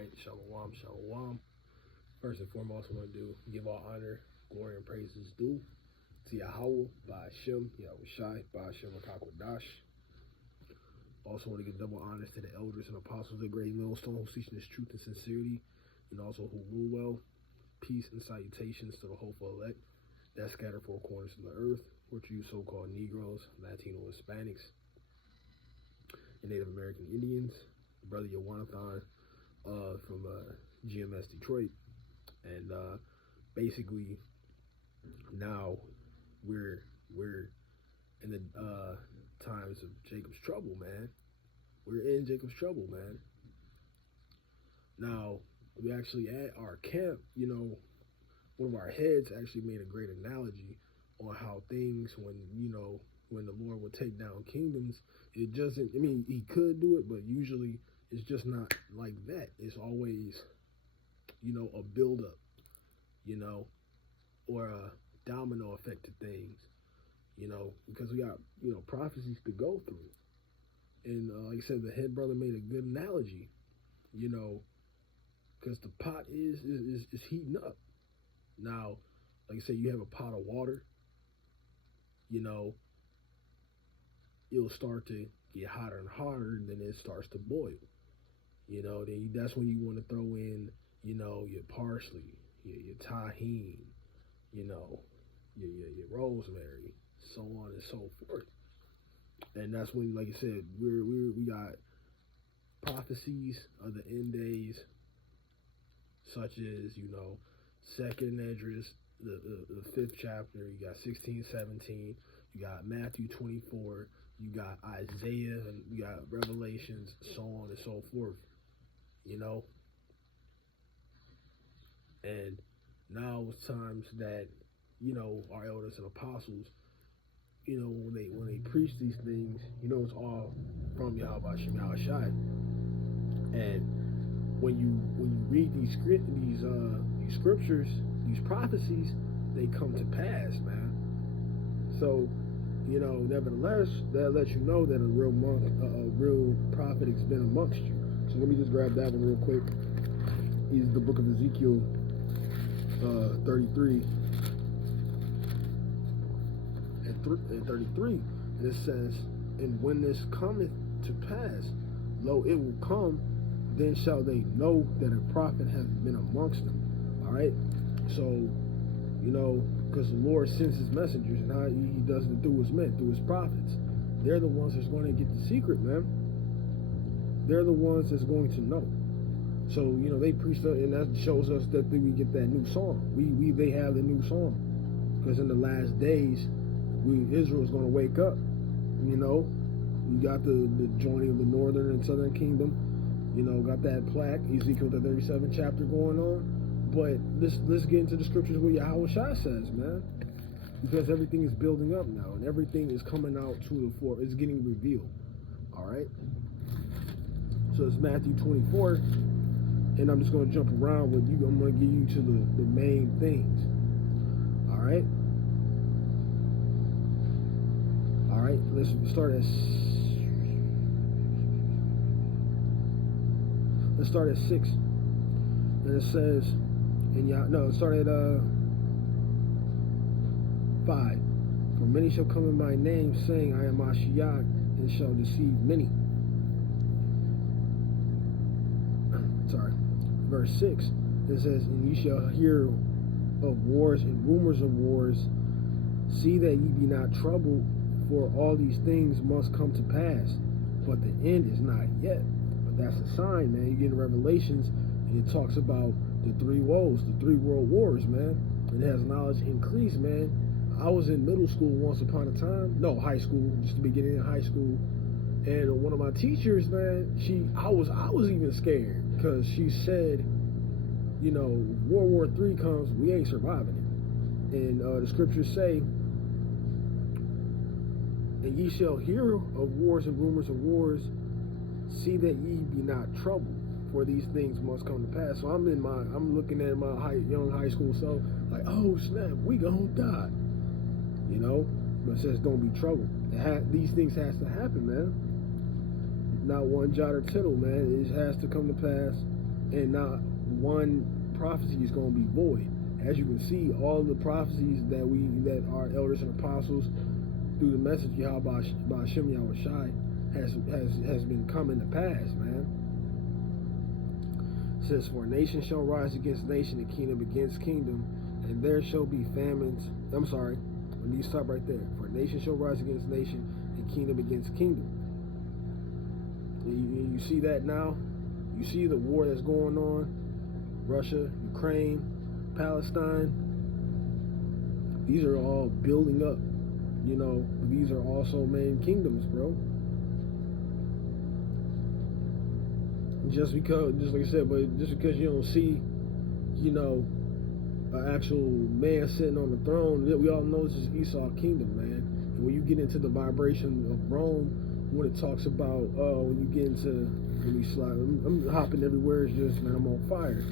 right, shalom, shalom. First and foremost, I want to give all honor, glory, and praises due to Yahweh, Ba'ashem, Yahushai, Ba'ashem, Rakakwadash. Also want to give double honors to the elders and apostles of the great millstone who teach this truth and sincerity, and also who rule well. Peace and salutations to the hopeful elect that scatter four corners of the earth, which are you so-called Negroes, Latino, Hispanics, and Native American Indians. Brother Yawanathan from GMS Detroit, and basically now we're in the times of Jacob's trouble, man. We're in Jacob's trouble, man. Now we actually at our camp, one of our heads actually made a great analogy on how things when the Lord would take down kingdoms, it doesn't. I mean, he could do it, but usually it's just not like that. It's always, a buildup, or a domino effect to things, because we got, prophecies to go through. And like I said, the head brother made a good analogy, because the pot is heating up. Now, like I said, you have a pot of water, it'll start to get hotter and hotter, and then it starts to boil. Then that's when you want to throw in, your parsley, your tahini, your rosemary, so on and so forth. And that's when, like I said, we got prophecies of the end days, such as, Second Esdras, the 5th chapter. You got 16, 17. You got Matthew 24. You got Isaiah, and you got Revelations, so on and so forth. And now it's times that, our elders and apostles, when they preach these things, it's all from Yahweh Shem Yahushai. And when you read these scriptures, these prophecies, they come to pass, man. So, nevertheless, that lets you know that a real real prophet has been amongst you. So let me just grab that one real quick. Is the book of Ezekiel 33 and 33, and it says, "And when this cometh to pass, lo, it will come, then shall they know that a prophet hath been amongst them." All right, so because the Lord sends his messengers, and how he does it through his men, through his prophets. They're the ones that's going to get the secret, man. They're the ones that's going to know. So, they preach, and that shows us that we get that new song. They have the new song. Because in the last days, Israel's going to wake up. You got the joining of the northern and southern kingdom. Got that plaque, Ezekiel the 37th chapter going on. But let's get into the scriptures where Yahweh Shai says, man. Because everything is building up now, and everything is coming out to the fore. It's getting revealed. All right? So it's Matthew 24. And I'm just going to jump around with you. I'm going to give you to the main things. All right? All right, let's start at 6. And it says, start at 5. For many shall come in my name, saying, I am Mashiach, and shall deceive many. Sorry. Verse 6, it says, and ye shall hear of wars and rumors of wars. See that ye be not troubled, for all these things must come to pass, but the end is not yet. But that's a sign, man. You get in Revelations, and it talks about the 3 woes, the 3 world wars, man. And it has knowledge increase, man. I was in middle school once upon a time. No, high school, just the beginning of high school. And one of my teachers, man, I was even scared, because she said, World War III comes, we ain't surviving it. And the scriptures say, and ye shall hear of wars and rumors of wars. See that ye be not troubled, for these things must come to pass. So I'm looking at my young high school self like, oh snap, we gonna die. But it says don't be troubled. These things has to happen, man. Not one jot or tittle, man. It has to come to pass. and not one prophecy is going to be void. As you can see, all the prophecies that our elders and apostles through the message Yahweh Ba'ashem Yahweh Shai has been coming to pass, man. It says, for nation shall rise against nation, and kingdom against kingdom, and there shall be famines. I'm sorry, let me stop right there. For nation shall rise against nation, and kingdom against kingdom. And you see that now? You see the war that's going on, Russia, Ukraine, Palestine. These are all building up. You know, these are also main kingdoms, bro. Just like I said, but just because you don't see, you know, an actual man sitting on the throne, we all know this is Esau kingdom, man. And when you get into the vibration of Rome, when it talks about, when you get into, I'm hopping everywhere, it's just, man, I'm on fire.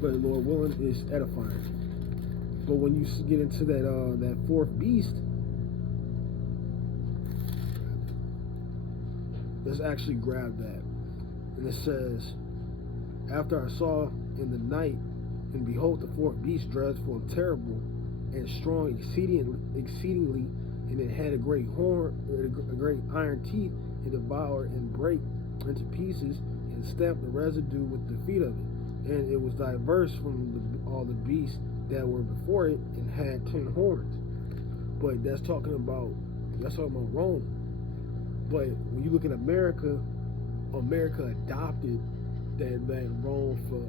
But Lord willing, it's edifying. But when you get into that fourth beast, let's actually grab that. And it says, after I saw in the night, and behold, the fourth beast, dreadful and terrible, and strong exceedingly, and it had a great horn, a great iron teeth, and devoured and brake into pieces, and stamped the residue with the feet of it. And it was diverse from all the beasts that were before it, and had 10 horns. But that's talking about Rome. But when you look at America adopted that Rome for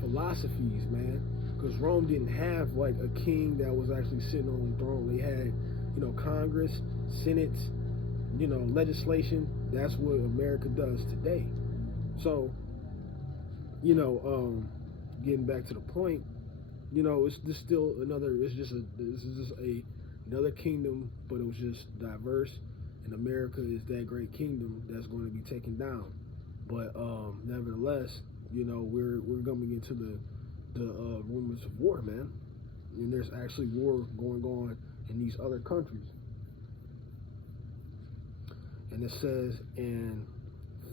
philosophies, man. Because Rome didn't have like a king that was actually sitting on the throne. They had, you know, Congress, Senate, you know, legislation. That's what America does today. So, you know, getting back to the point, you know, this is just another kingdom, but it was just diverse. And America is that great kingdom that's going to be taken down. But nevertheless, you know, we're coming into the rumors of war, man. And there's actually war going on in these other countries. And it says, and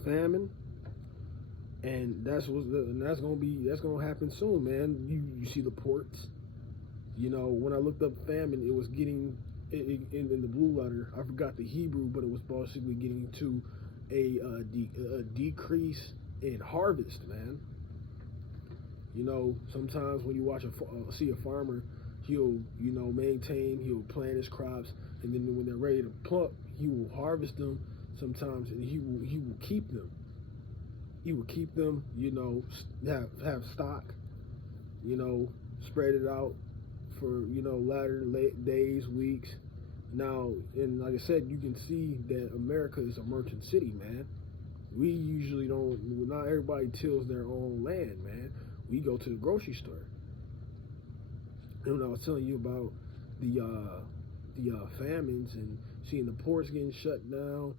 famine, and that's gonna happen soon, man. You see the ports. You know, when I looked up famine, it was getting in the blue letter. I forgot the Hebrew, but it was basically getting to a decrease in harvest, man. You know, sometimes when you watch see a farmer, he'll he'll plant his crops, and then when they're ready to pluck, he will harvest them sometimes, and he will keep them. He will keep them, you know, have stock, you know, spread it out for, you know, latter days, weeks. Now, and like I said, you can see that America is a merchant city, man. We usually not everybody tills their own land, man. We go to the grocery store. And when I was telling you about the famines and seeing the ports getting shut down,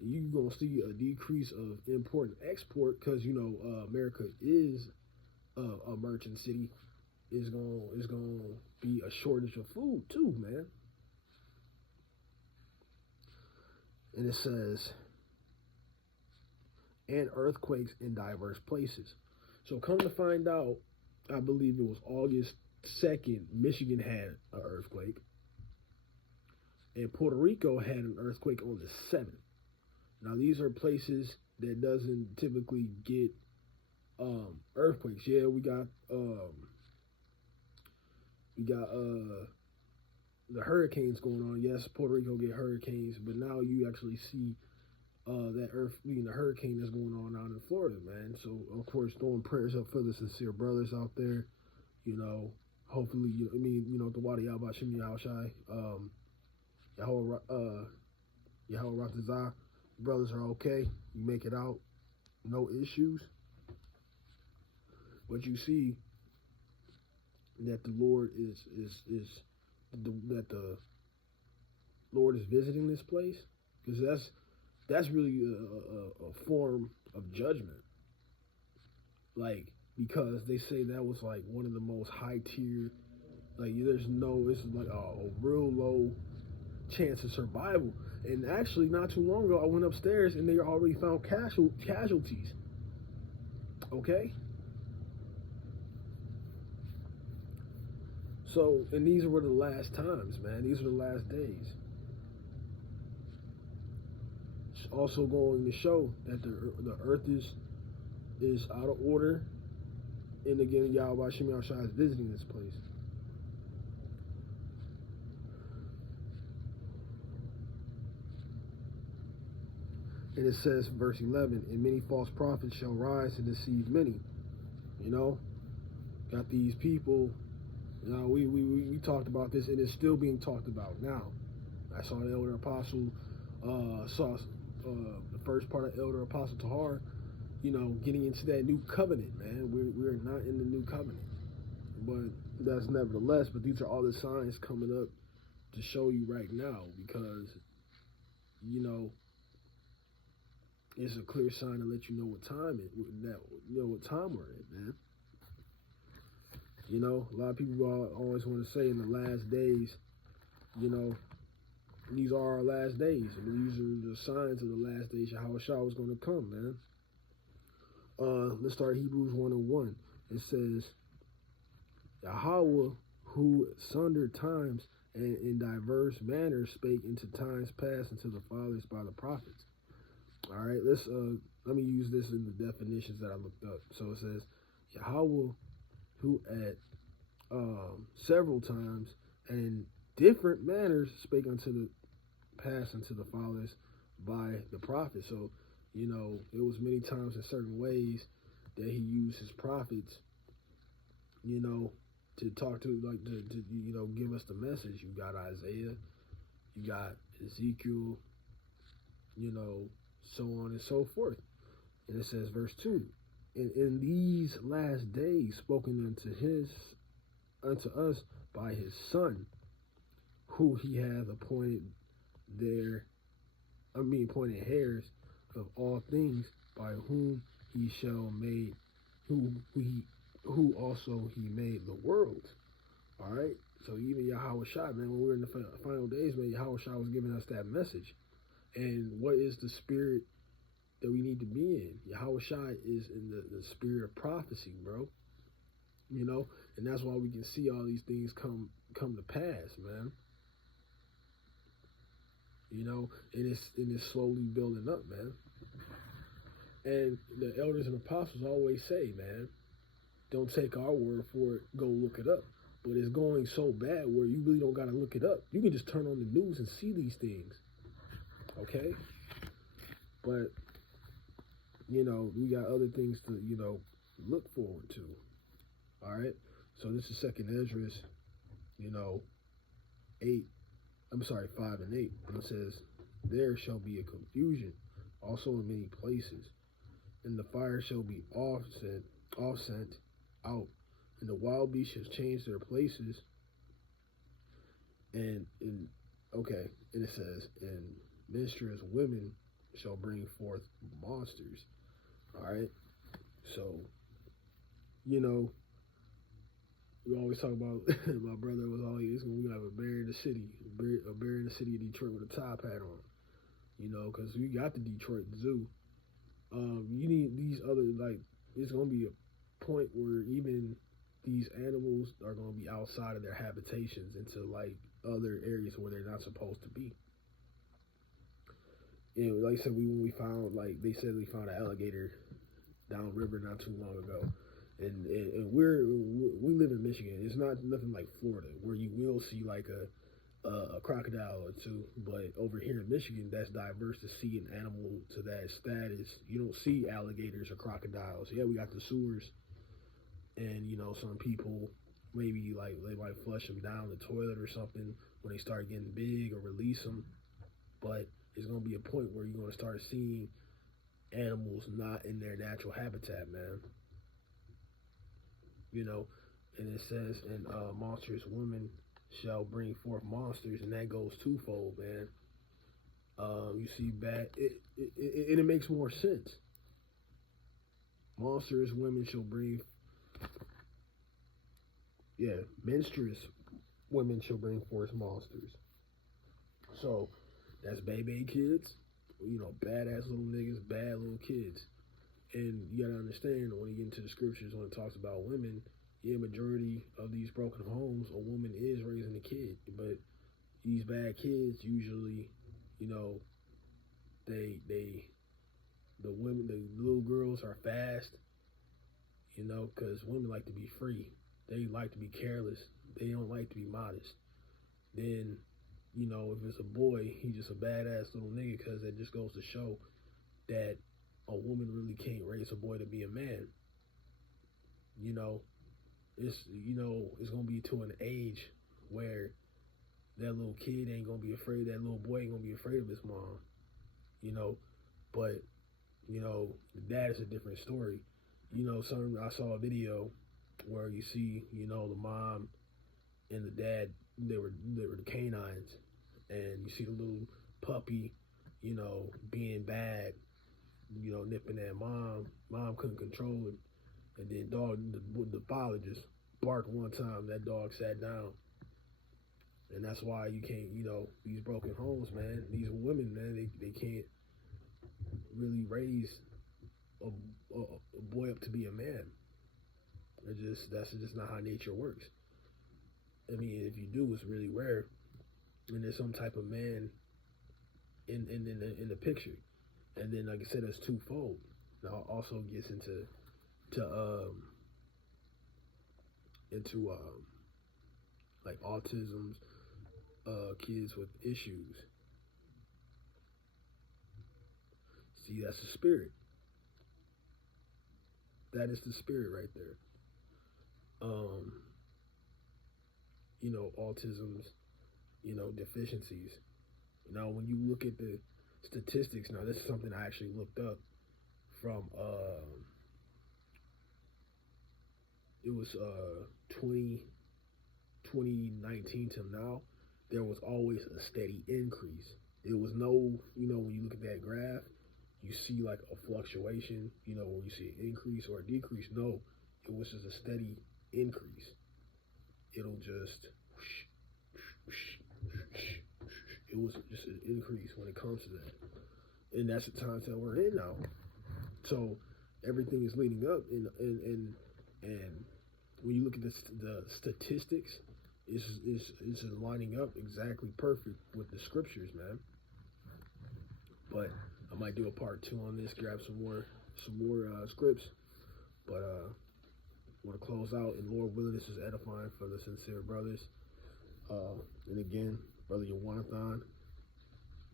you're gonna see a decrease of import and export because, you know, America is a merchant city. Is gonna be a shortage of food too, man. And it says, and earthquakes in diverse places. So come to find out, I believe it was August 2nd, Michigan had an earthquake. And Puerto Rico had an earthquake on the 7th. Now these are places that doesn't typically get earthquakes. Yeah, we got the hurricanes going on. Yes, Puerto Rico get hurricanes, but now you actually see that the hurricane that's going on out in Florida, man. So of course, throwing prayers up for the sincere brothers out there. You know, hopefully, the Wadi Yahweh Shem Yahushai, Yahweh Ratazah, brothers are okay. You make it out, no issues. But you see that the Lord that the Lord is visiting this place, because that's really a form of judgment. Like, because they say that was like one of the most high tier, like it's like a real low chance of survival. And actually, not too long ago, I went upstairs and they already found casualties. Okay? So, and these were the last times, man. These were the last days. It's also going to show that the earth is out of order. And again, Yahweh Shem Yahushua is visiting this place. And it says, verse 11, and many false prophets shall rise to deceive many. You know, got these people. You know, we talked about this, and it's still being talked about now. I saw the elder apostle, saw the first part of elder apostle Tahar, you know, getting into that new covenant, man. We're not in the new covenant, but that's nevertheless. But these are all the signs coming up to show you right now, because you know it's a clear sign to let you know what time what time we're in, man. You know, a lot of people always want to say in the last days, you know, these are our last days. I mean, these are the signs of the last days. Yahushua was going to come, man. Let's start Hebrews 1:1. It says, Yahweh, who sundered times and in diverse manners spake into times past unto the fathers by the prophets. All right, let me use this in the definitions that I looked up. So it says, Yahweh, who at several times and in different manners spake unto the past unto the fathers by the prophets. So, you know, it was many times in certain ways that he used his prophets, you know, to talk to, like, to you know, give us the message. You got Isaiah, you got Ezekiel, you know, so on and so forth. And it says, verse 2, and in these last days spoken unto us by his Son, who he hath appointed appointed heirs of all things, by whom he shall made, who also he made the world. All right. So even Yahushua, man, when we're in the final days, man, Yahushua was giving us that message. And what is the spirit that we need to be in? Yahushua is in the spirit of prophecy, bro. You know, and that's why we can see all these things come to pass, man. You know, and it's slowly building up, man. And the elders and apostles always say, man, don't take our word for it, go look it up. But it's going so bad where you really don't got to look it up. You can just turn on the news and see these things. Okay? But, you know, we got other things to, you know, look forward to. All right? So this is 2nd Esdras, you know, 5 and 8. And it says, there shall be a confusion also in many places, and the fire shall be offsent out, and the wild beasts shall change their places. And it says, and menstruous women shall bring forth monsters. All right, so you know, we always talk about my brother was always we gonna have a bear in the city, a bear in the city of Detroit with a top hat on. You know, because we got the Detroit Zoo. You need these other, like, it's gonna be a point where even these animals are gonna be outside of their habitations into like other areas where they're not supposed to be. And like I said, when we found, like they said, we found an alligator downriver not too long ago, and we live in Michigan. It's not nothing like Florida where you will see like a crocodile or two, but over here in Michigan, that's diverse to see an animal to that status. You don't see alligators or crocodiles. Yeah, we got the sewers, and you know, some people maybe like they might flush them down the toilet or something when they start getting big or release them, but it's gonna be a point where you're gonna start seeing animals not in their natural habitat, man. You know, and it says, and monstrous women shall bring forth monsters, and that goes twofold, man. You see bad, it makes more sense. Monstrous women shall bring, menstruous women shall bring forth monsters. So that's baby kids, you know, badass little niggas, bad little kids. And you gotta understand when you get into the scriptures when it talks about women, yeah, majority of these broken homes, a woman is raising a kid, but these bad kids usually, you know, they the women, the little girls are fast, you know, because women like to be free. They like to be careless. They don't like to be modest. Then, you know, if it's a boy, he's just a badass little nigga because that just goes to show that a woman really can't raise a boy to be a man. You know, it's gonna be to an age where that little kid ain't gonna be afraid, that little boy ain't gonna be afraid of his mom, you know. But, you know, the dad is a different story. You know, I saw a video where you see, you know, the mom and the dad, they were the canines, and you see the little puppy, you know, being bad, you know, nipping at mom. Mom couldn't control it, and then the father just barked one time. That dog sat down, and that's why you can't, you know, these broken homes, man. These women, man, they can't really raise a boy up to be a man. That's just not how nature works. I mean, if you do, it's really rare, and there's some type of man in the picture. And then, like I said, that's twofold. Now, also gets into like autisms, kids with issues. See, that's the spirit. That is the spirit right there. You know, autisms, you know, deficiencies. Now, when you look at the statistics, now this is something I actually looked up from. It was 2019 till now. There was always a steady increase. There was no, you know, when you look at that graph, you see like a fluctuation, you know, where you see an increase or a decrease. No, it was just a steady increase. It'll just, it was just an increase when it comes to that. And that's the times that we're in now. So everything is leading up, and when you look at the statistics, it's lining up exactly perfect with the scriptures, man. But I might do a part 2 on this, grab some more scripts. But want to close out, and Lord willing, this is edifying for the sincere brothers. And again, Brother Yawanathan,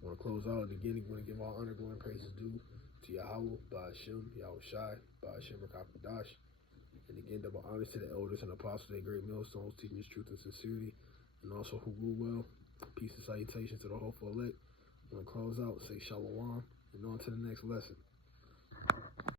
want to close out, and again, I want to give all honor, glory, and praises due to Yahweh, Ba'ashem, Yahweh Shai, Ba'ashem, Rakapadash. And again, double honors to the elders and apostles, their great millstones, teaching this truth and sincerity, and also who rule well. Peace and salutations to the hopeful elect. I'm going to close out, say shalom, and on to the next lesson.